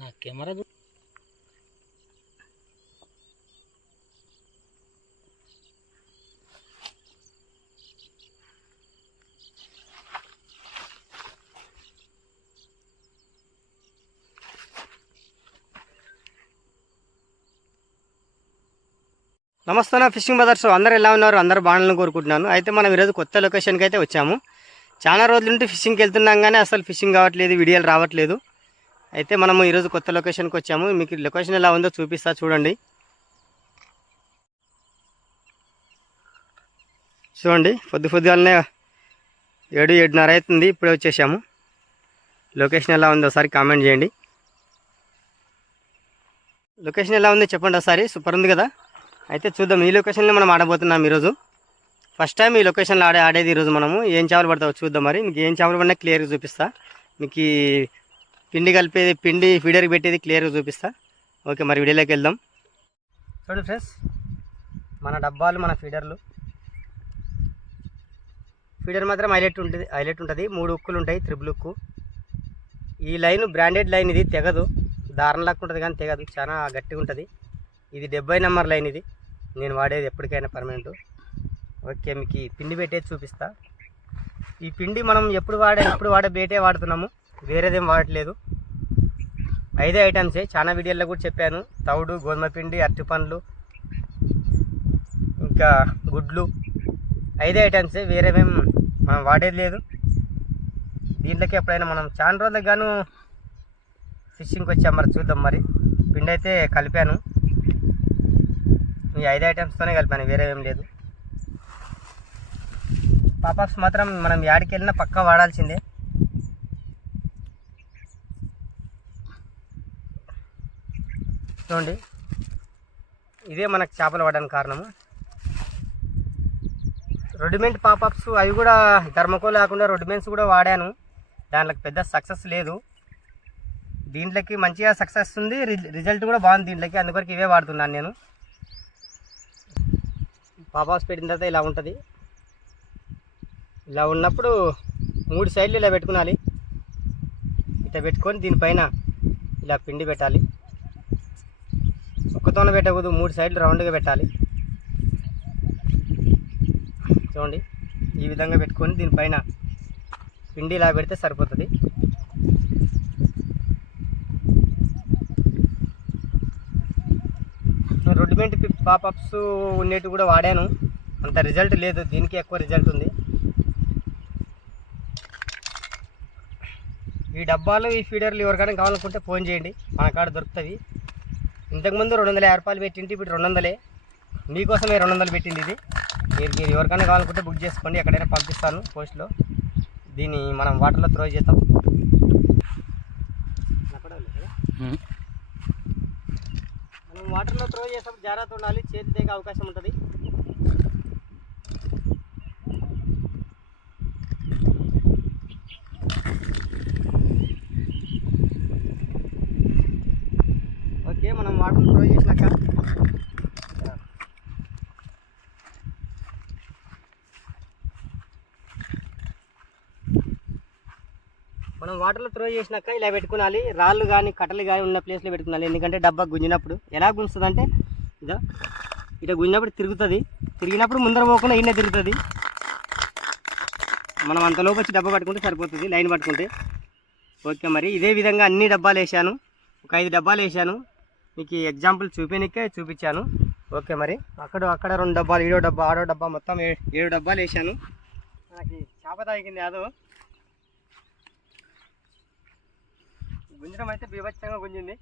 నా కెమెరా నమస్తే fishing brothers, అందరూ ఎలా ఉన్నారు? అందరూ బాగాలని కోరుకుంటున్నాను. అయితే మనం ఈరోజు కొత్త లొకేషన్కి అయితే వచ్చాము. చాలా రోజుల నుండి ఫిషింగ్కి వెళ్తున్నాం కానీ అసలు ఫిషింగ్ కావట్లేదు, వీడియోలు రావట్లేదు. అయితే మనము ఈరోజు కొత్త లొకేషన్కి వచ్చాము. మీకు లొకేషన్ ఎలా ఉందో చూపిస్తా, చూడండి. చూడండి, పొద్దుగాలనే 7-7:30 అవుతుంది. ఇప్పుడే వచ్చేసాము. లొకేషన్ ఎలా ఉందో ఒకసారి కామెంట్ చేయండి. లొకేషన్ ఎలా ఉందో చెప్పండి ఒకసారి. సూపర్ ఉంది కదా. అయితే చూద్దాం, ఈ లొకేషన్లో మనం ఆడబోతున్నాం ఈరోజు. ఫస్ట్ టైం ఈ లొకేషన్లో ఆడేది ఈరోజు మనము. ఏం చేపలు పడతావో చూద్దాం. మరి మీకు ఏం చేపలు పడినా క్లియర్గా చూపిస్తా. మీకు పిండి కలిపేది, పిండి ఫీడర్కి పెట్టేది క్లియర్గా చూపిస్తా. ఓకే, మరి వీడియోలోకి వెళ్దాం. చూడండి ఫ్రెండ్స్, మన డబ్బాలు, మన ఫీడర్లు. ఫీడర్ మాత్రం హైలైట్ ఉంటుంది. 3 ఉక్కులు ఉంటాయి, త్రిబుల్ ఉక్కు. ఈ లైన్ బ్రాండెడ్ లైన్, ఇది తెగదు. దారం లాక్కు ఉంటుంది కానీ తెగదు, చాలా గట్టిగా ఉంటుంది. ఇది 70 నెంబర్ లైన్. ఇది నేను వాడేది ఎప్పటికైనా పర్మనెంట్. ఓకే, మీకు ఈ పిండి పెట్టేది చూపిస్తా. ఈ పిండి మనం ఎప్పుడు వాడే బేటే వాడుతున్నాము, వేరేదేం వాడట్లేదు. 5 ఐటమ్సే. చాలా వీడియోల్లో కూడా చెప్పాను. తౌడు, గోధుమ పిండి, అరటిపండ్లు, ఇంకా గుడ్లు. 5 ఐటమ్సే, వేరేవేం మనం వాడేది లేదు. దీంట్లోకి ఎప్పుడైనా మనం చాలా రోజులకు గాను ఫిషింగ్కి వచ్చాం. మరి చూద్దాం. మరి పిండి అయితే కలిపాను. ఈ 5 ఐటమ్స్తోనే కలిపాను, వేరేవేం లేదు. పాపాప్స్ మాత్రం మనం యాడికి వెళ్ళినా పక్కా వాడాల్సిందే. చూడండి, ఇదే మనకు చేపలు పడడానికి కారణము. రెడీమేడ్ పాపాప్స్ అవి కూడా ధర్మకోల్ కాకుండా రెడీమేడ్స్ కూడా వాడాను. దాంట్లోకి పెద్ద సక్సెస్ లేదు. దీంట్లోకి మంచిగా సక్సెస్ ఉంది, రిజల్ట్ కూడా బాగుంది దీంట్లోకి. అందుకొరకు ఇవే వాడుతున్నాను నేను. పాపాప్స్ పెట్టిన తర్వాత ఇలా ఉంటుంది. ఇలా ఉన్నప్పుడు 3 సైడ్లు ఇలా పెట్టుకోవాలి. ఇట్లా పెట్టుకొని దీనిపైన ఇలా పిండి పెట్టాలి. ఒక్కతోనే పెట్టకూడదు, 3 సైడ్లు రౌండ్గా పెట్టాలి. చూడండి, ఈ విధంగా పెట్టుకొని దీనిపైన పిండి ఇలా పెడితే సరిపోతుంది. రెడీమేడ్ పాపప్స్ ఉండేవి కూడా వాడాను, అంత రిజల్ట్ లేదు. దీనికి ఎక్కువ రిజల్ట్ ఉంది. ఈ డబ్బాలు, ఈ ఫీడర్లు ఎవరికైనా కావాలనుకుంటే ఫోన్ చేయండి, మన కాడ దొరుకుతుంది. ఇంతకుముందు 250 రూపాయలు పెట్టింటి, ఇప్పుడు 200. మీకోసమే 200 పెట్టింది ఇది. మీరు ఎవరికైనా కావాలనుకుంటే బుక్ చేసుకోండి, ఎక్కడైనా పంపిస్తాను పోస్ట్లో. దీన్ని మనం వాటర్లో త్రో చేద్దాం. మనం వాటర్లో త్రో చేసేప్పుడు జాగ్రత్త ఉండాలి, చేతి తెగే అవకాశం ఉంటుంది. ఓకే, మనం వాటర్లో త్రో చేసినాక ఇలా పెట్టుకోవాలి. రాళ్ళు కానీ కట్టలు కానీ ఉన్న ప్లేస్లో పెట్టుకోవాలి. ఎందుకంటే డబ్బా గుంజినప్పుడు ఎలా గుంజుతుంది అంటే, ఇట్లా గుంజినప్పుడు తిరుగుతుంది. తిరిగినప్పుడు ముందర పోకుండా ఈయన తిరుగుతుంది. మనం అంతలోపు వచ్చి డబ్బా పట్టుకుంటే సరిపోతుంది, లైన్ పట్టుకుంటే. ఓకే, మరి ఇదే విధంగా అన్ని డబ్బాలు వేసాను. ఒక 5 డబ్బాలు వేసాను. మీకు ఎగ్జాంపుల్ చూపించాను. ఓకే, మరి అక్కడ 2 డబ్బాలు, ఈడో డబ్బా, ఆడో డబ్బా, మొత్తం 7 డబ్బాలు వేసాను. మనకి చేప తాగింది అదో. గుంజడం అయితే బీభత్సంగా గుంజింది.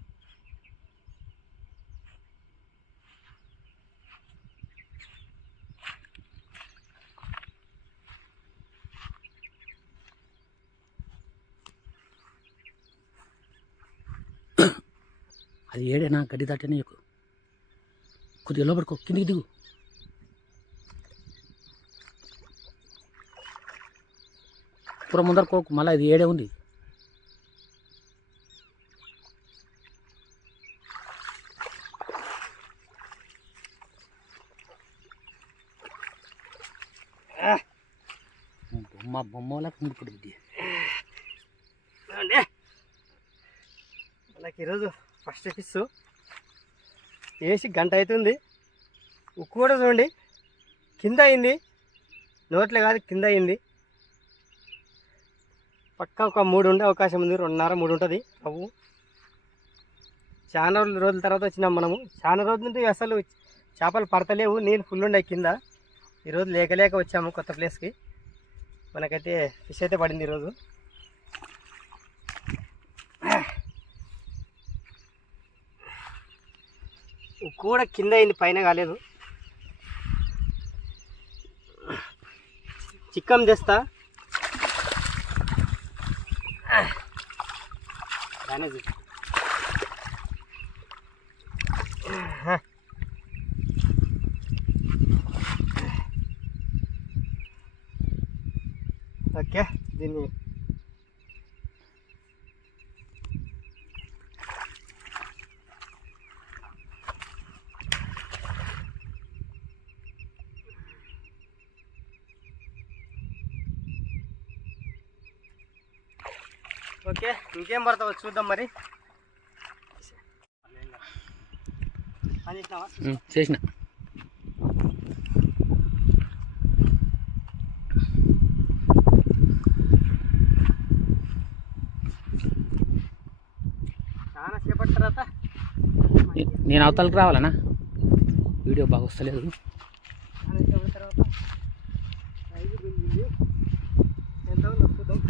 అది ఏడేనా గడ్డి దాటనే ఎక్కువ కొద్దిగా లోపడుకో, కిందికి దిగు. పూర ముందర కోకు, మళ్ళీ ఇది ఏడే ఉంది. బొమ్మలా కుంగిపోయింది. నాకు ఈరోజు ఫస్ట్ ఫిష్ వేసి గంట అవుతుంది. ఉక్కు కూడా చూడండి కింద అయింది, నోట్లో కాదు కింద అయింది. పక్క ఒక 3 ఉండే అవకాశం ఉంది, 2.5 3 ఉంటుంది అవు. చాలా రోజుల తర్వాత వచ్చినాం మనము. చాలా రోజుల నుండి అసలు చేపలు పడతలేవు, నీళ్ళు ఫుల్ ఉన్నాయి కింద. ఈరోజు లేక వచ్చాము కొత్త ప్లేస్కి. మనకైతే ఫిష్ అయితే పడింది ఈరోజు. ఉక్కు కూడా కింద అయింది, పైన కాలేదు. చిక్కం తెస్తా ఓకే. దీన్ని ఓకే ఇంకేం పడతావో చూద్దాం మరి. చేసిన చాలా సేపటి తర్వాత నేను అవతలకి రావాలనా? వీడియో బాగా వస్తలేదు. చాలా సేపటి తర్వాత 5 గుంజింది. ఎంత ఉందో చూద్దాం.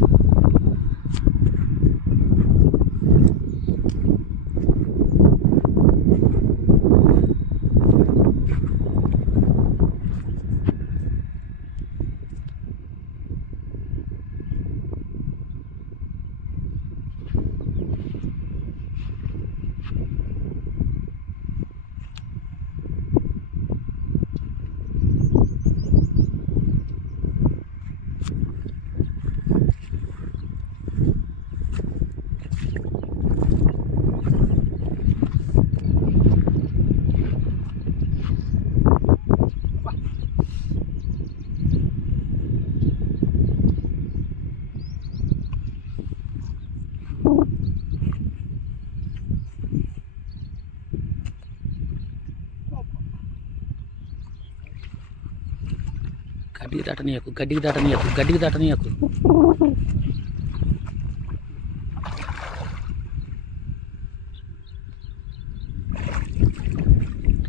గడ్డికి దాటనీయకు.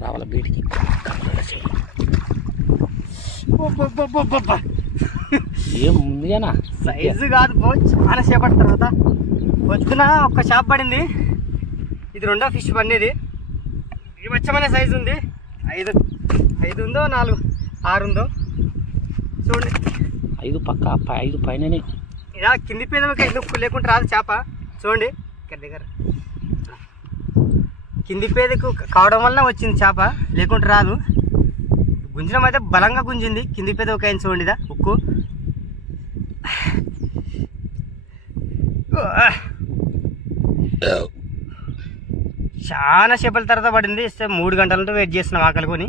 రావాల బయటికి. ఏం ముందుగానా సైజు కాదు పో, చాలా సేపటి తర్వాత. పొద్దున ఒక్క షాప్ పడింది, ఇది 2వ ఫిష్ పడినది. ఇది వచ్చమనే సైజు ఉంది. 5 ఉందో 4 6 ఉందో చూడండి. 5 పక్క 5 పైననే. ఇలా కింది పేదకి ఎందుకు లేకుండా రాదు చేప. చూడండి ఇక్కడ దగ్గర కింది పేదకు కావడం వల్ల వచ్చింది చేప, లేకుంటే రాదు. గుంజడం అయితే బలంగా గుంజింది. కింది పేద ఒక ఆయన చూడండిదా ఉక్కు. చాలా సేపల తర్వాత పడింది. 3 గంటలతో వెయిట్ చేస్తున్నాం ఆకలికొని.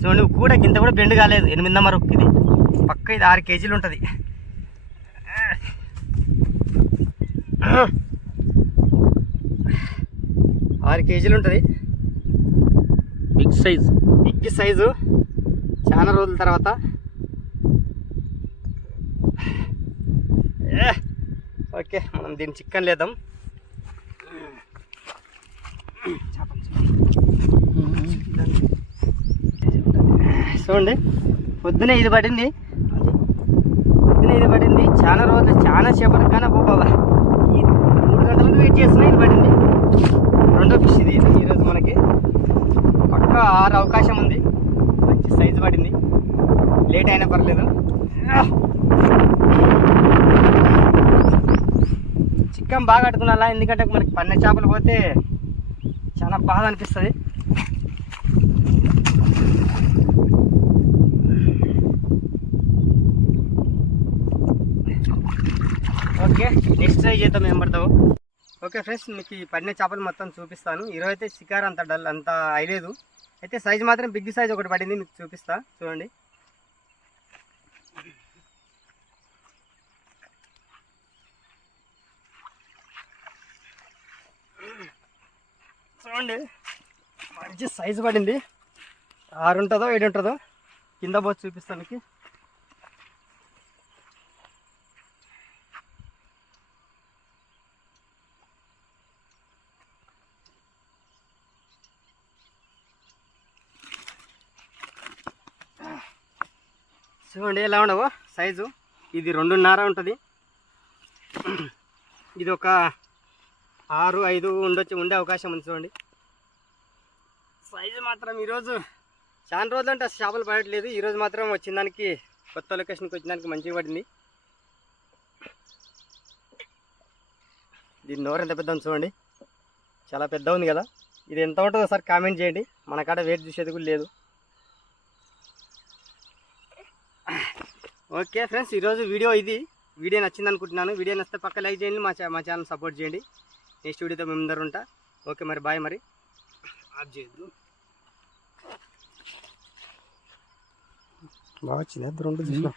చూడండి ఉక్కు కూడా గింత కూడా బెండ్ కాలేదు. 8.5 ఉక్కు ఇది. పక్క ఇది 6 కేజీలు ఉంటుంది. 6 కేజీలు ఉంటుంది. బిగ్ సైజు చాలా రోజుల తర్వాత. ఓకే మనం దీన్ని చికెన్ లేద్దాం. చూడండి పొద్దునే ఇది పడింది. చాలా రోజులు చాలా సేపటి కానీ బాబా ఈ 3 గంటలకు వెయిట్ చేస్తున్నా. ఇది పడింది 2వ ఫిష్ ఇది ఈరోజు మనకి. పక్క 6 అవకాశం ఉంది. మంచి సైజు పడింది, లేట్ అయినా పర్లేదు. చికెన్ బాగా కట్టుకున్నా, ఎందుకంటే మనకి పన్నె చేపలు పోతే చాలా బాధ అనిపిస్తుంది. ఓకే నెక్స్ట్ ట్రై చేద్దాం ఏం పడతావు. ఓకే ఫ్రెండ్స్, మీకు ఈ పడిన చేపలు మొత్తం చూపిస్తాను. ఈరోజు అయితే షికారు అంత డల్ అంత అయ్యలేదు. అయితే సైజు మాత్రం బిగ్ సైజ్ ఒకటి పడింది, మీకు చూపిస్తా చూడండి. చూడండి మంచి సైజు పడింది. 6 ఉంటుందో 7 ఉంటుందో, కింద పోసి చూపిస్తాను మీకు. చూడండి ఎలా ఉండవు సైజు. ఇది 2.5 ఉంటుంది. ఇది ఒక 6, 5 ఉండే అవకాశం ఉంది. చూడండి సైజు మాత్రం ఈరోజు చాలా రోజులు అంటే చేపలు పడట్లేదు. ఈరోజు మాత్రం వచ్చిన దానికి, కొత్త లొకేషన్కి వచ్చిన దానికి మంచిగా పడింది. దీని నోరు ఎంత పెద్ద ఉంది చూడండి, చాలా పెద్ద ఉంది కదా. ఇది ఎంత ఉంటుందో ఒకసారి కామెంట్ చేయండి. మన కాడ వెయిట్ చూసేది కూడా లేదు. ఓకే ఫ్రెండ్స్, ఈరోజు వీడియో నచ్చింది అనుకుంటున్నాను. వీడియో నచ్చితే పక్క లైక్ చేయండి, మా ఛానల్ సపోర్ట్ చేయండి. నెక్స్ట్ వీడియోతో మేము ముందర ఉంటా. ఓకే మరి బాయ్. మరి ఆఫ్ చేయొద్దు. బాగా వచ్చింది 2 తీసిన.